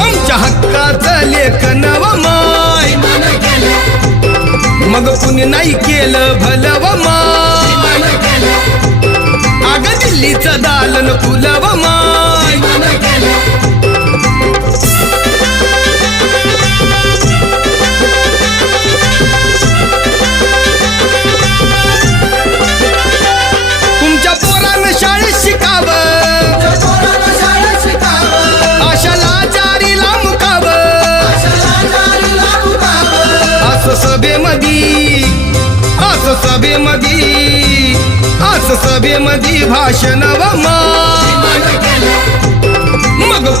आमच्या हक्काचं लेखन व माय मग कुणी नाही केलं भलं व माय अग दिल्लीचं दालन फुलं व माय तुमच्या पोरानं शाळेत शिकावं आशाला जारीला मुकावं असं सभेमधी भाषण व मा